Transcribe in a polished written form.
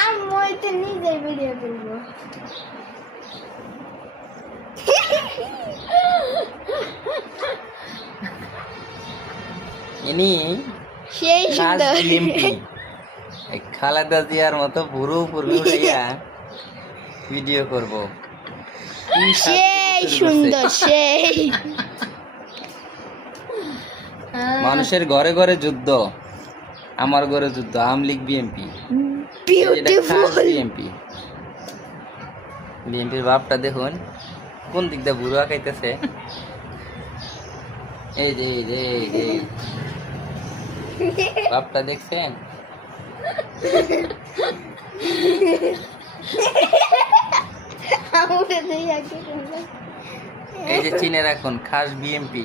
আর মই তো নিজে ভিডিও করব ইনি সেই সুন্দর খালেদা জিয়ার মতো পুরো উঠাইয়া ভিডিও করব। সেই সুন্দর সেই মানুষের ঘরে ঘরে যুদ্ধ, আমার ঘরে যুদ্ধ, আওয়ামী লীগ বিএনপি। বিউটিফুল বিএনপির বাপটা দেখুন কোন দিক দিয়ে বুড়ো আঁকাইতেছে। এই যে বাপটা দেখছেন? এই যে চিনে রাখুন, খাস বিএনপি।